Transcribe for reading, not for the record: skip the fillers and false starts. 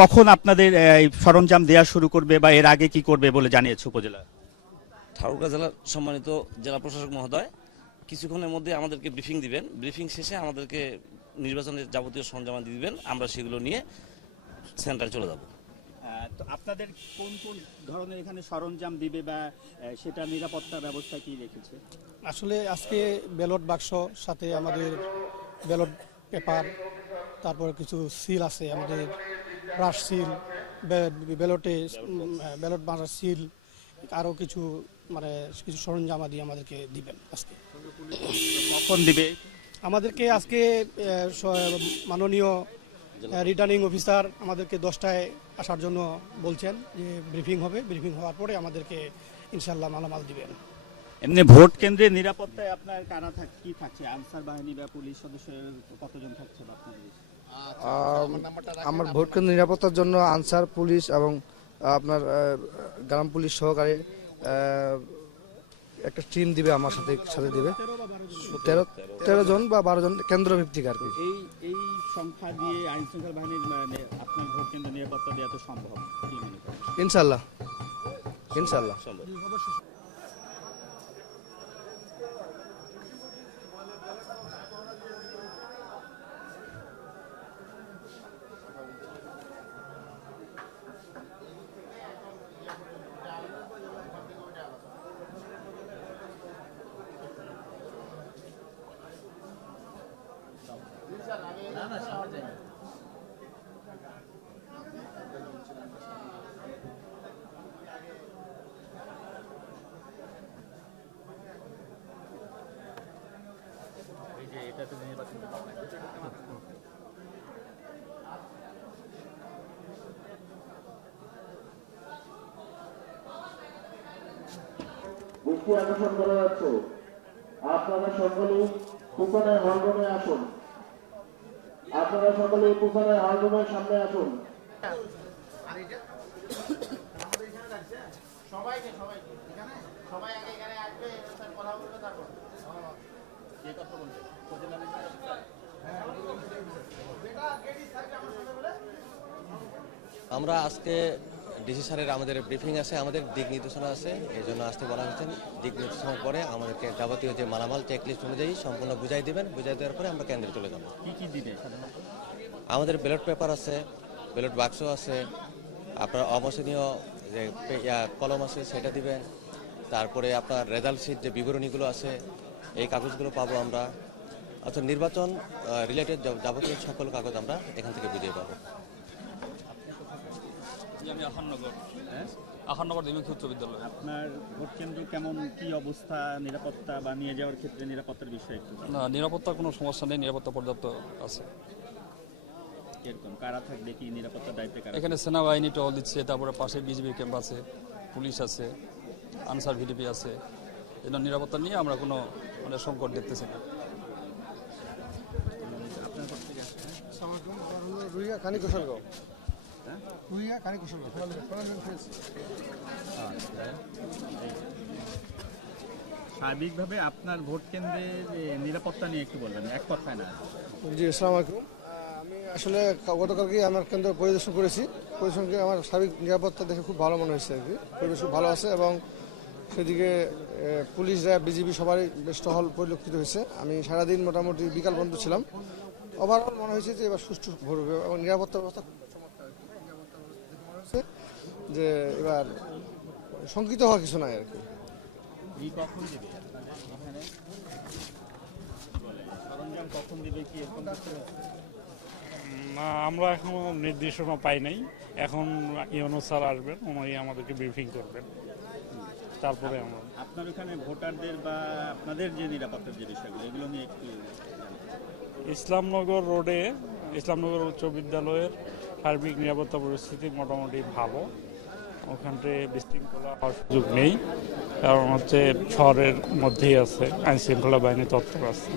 কখন আপনাদের এই সরঞ্জাম দেওয়া শুরু করবে বা এর আগে কি করবে বলে জানিয়েছে উপজেলা? ঠাকুরগাঁ জেলার সম্মানিত জেলা প্রশাসক মহোদয় কিছুক্ষণের মধ্যে আমাদেরকে ব্রিফিং দিবেন। ব্রিফিং শেষে আমাদেরকে নির্বাচনের যাবতীয় সরঞ্জামাদি দিবেন, আমরা সেগুলো নিয়ে সেন্টারে চলে যাব। তো আপনাদের কোন কোন ধরনের এখানে সরঞ্জাম দিবে বা সেটা নিরাপত্তা ব্যবস্থা কি রেখেছে? আসলে আজকে ব্যালট বাক্স সাথে আমাদের ব্যালট পেপার, তারপর কিছু সিল আছে, আমাদের ব্রাশ সিল, ব্যালটে ব্যালট বাঁধার সিল, আরও কিছু কিছু সরঞ্জাম আদি আমাদেরকে দিবেন আজকে। কখন দিবে? আমাদেরকে আজকে মাননীয় রিটার্নিং অফিসার আমাদেরকে 10টায় আসার জন্য বলছেন, যে ব্রিফিং হবে, ব্রিফিং হওয়ার পরে আমাদেরকে ইনশাল্লাহ মালামাল দিবেন। এমনি ভোট কেন্দ্রের নিরাপত্তায় আপনার কারা কি থাকছে? আনসার বাহিনী বা পুলিশ সদস্য কতজন থাকছে আপনাদের? আমার ভোট কেন্দ্র নিরাপত্তার জন্য আনসার, পুলিশ এবং আপনার গ্রাম পুলিশ সহকারে একটা টিম দিবে, আমার সাথে দিবে 13 জন বা 12 জন কেন্দ্র ভিত্তিক আর কি। এই সংখ্যা দিয়ে আইন শৃঙ্খলা বাহিনীর আপনার ভোট কেন্দ্র নিরাপত্তা দেওয়া তো সম্ভব কি মনে করেন? ইনশাল্লাহ ইনশাল্লাহ। বৃষ্টি আকর্ষণ করা যাচ্ছে, আপনারা সকলেই তুফানের হলরুমে আসুন, আপনারা সকলেই তুফানের হলরুমের সামনে আসুন। আমরা আজকে ডিসি স্যারের আমাদের ব্রিফিং আছে, আমাদের দিক নির্দেশনা আছে, এই জন্য আসতে বলা হয়েছে। দিক নির্দেশনার পরে আমাদেরকে যাবতীয় যে মালামাল চেকলিস্ট অনুযায়ী সম্পূর্ণ বুঝাই দেবেন, বুঝাই দেওয়ার পরে আমরা কেন্দ্রে চলে যাব। কি কি দিবে সাধারণত? আমাদের ব্যালট পেপার আছে, ব্যালট বাক্স আছে, আপনার অমোশনীয় যে কলম আছে সেটা দিবেন, তারপরে আপনার রেজাল্ট শিট যে বিবরণীগুলো আছে এই কাগজগুলো পাবো আমরা। অর্থাৎ নির্বাচন রিলেটেড যাবতীয় সকল কাগজ আমরা এখান থেকে বুঝিয়ে পাবো। আমি আহাননগর দ্বিমুখী উচ্চ বিদ্যালয়। আপনার ভোট কেন্দ্র কেমন, কি অবস্থা, নিরাপত্তা বা নিয়ে যাওয়ার ক্ষেত্রে নিরাপত্তার বিষয়ে একটু? না, নিরাপত্তার কোনো সমস্যা নেই, নিরাপত্তা পর্যাপ্ত আছে। এরকম কারা থাকবে, কি নিরাপত্তার দায়িত্বে কারা? এখানে সেনাবাহিনী টহল দিচ্ছে, তারপরে পাশে বিজিবি ক্যাম্প আছে, পুলিশ আছে, আনসার ভিডিপি আছে। এই জন্য নিরাপত্তা নিয়ে আমরা কোনো সংকট দেখতেছি না। সার্বিকভাবে আপনার ভোট কেন্দ্রের নিরাপত্তা নিয়ে একটু বলবেন, এক কথায় না। জি, আসসালামু আলাইকুম। আমি আসলে গতকালকে আমার কেন্দ্র পরিদর্শন করেছি। পরিদর্শনকে আমার সার্বিক নিরাপত্তা দেখে খুব ভালো মনে হয়েছে আর কি। পরিবেশ খুব ভালো আছে এবং সেদিকে পুলিশরা, বিজিবি সবারই বেশ টহল পরিলক্ষিত হয়েছে। আমি সারাদিন মোটামুটি বিকাল পর্যন্ত ছিলাম। ওভারঅল মনে হয়েছে যে এবার সুষ্ঠু ভোট হবে এবং নিরাপত্তা ব্যবস্থা খুব চমৎকার হয়েছে, যে এবার শঙ্কিত হওয়ার কিছু নাই আর কি। কখন দিবে এখানে সরঞ্জাম, কখন দিবে কি এরকম? না, আমরা এখনো নির্দেশনা পাই নাই। এখন ইউনূস স্যার আসবেন, উনি আমাদেরকে ব্রিফিং করবেন, তারপরে আমরা। আপনার ওখানে ভোটারদের বা আপনাদের যে নিরাপত্তার যে বিষয়গুলো, এগুলো নিয়ে একটু? ইসলামনগর রোডে, ইসলামনগর উচ্চ বিদ্যালয়ের সার্বিক নিরাপত্তা পরিস্থিতি মোটামুটি ভালো। ওখানটা বিশৃঙ্খলা হওয়ার সুযোগ নেই, কারণ হচ্ছে শহরের মধ্যেই আছে, আইন শৃঙ্খলা বাহিনী তৎপর আছে।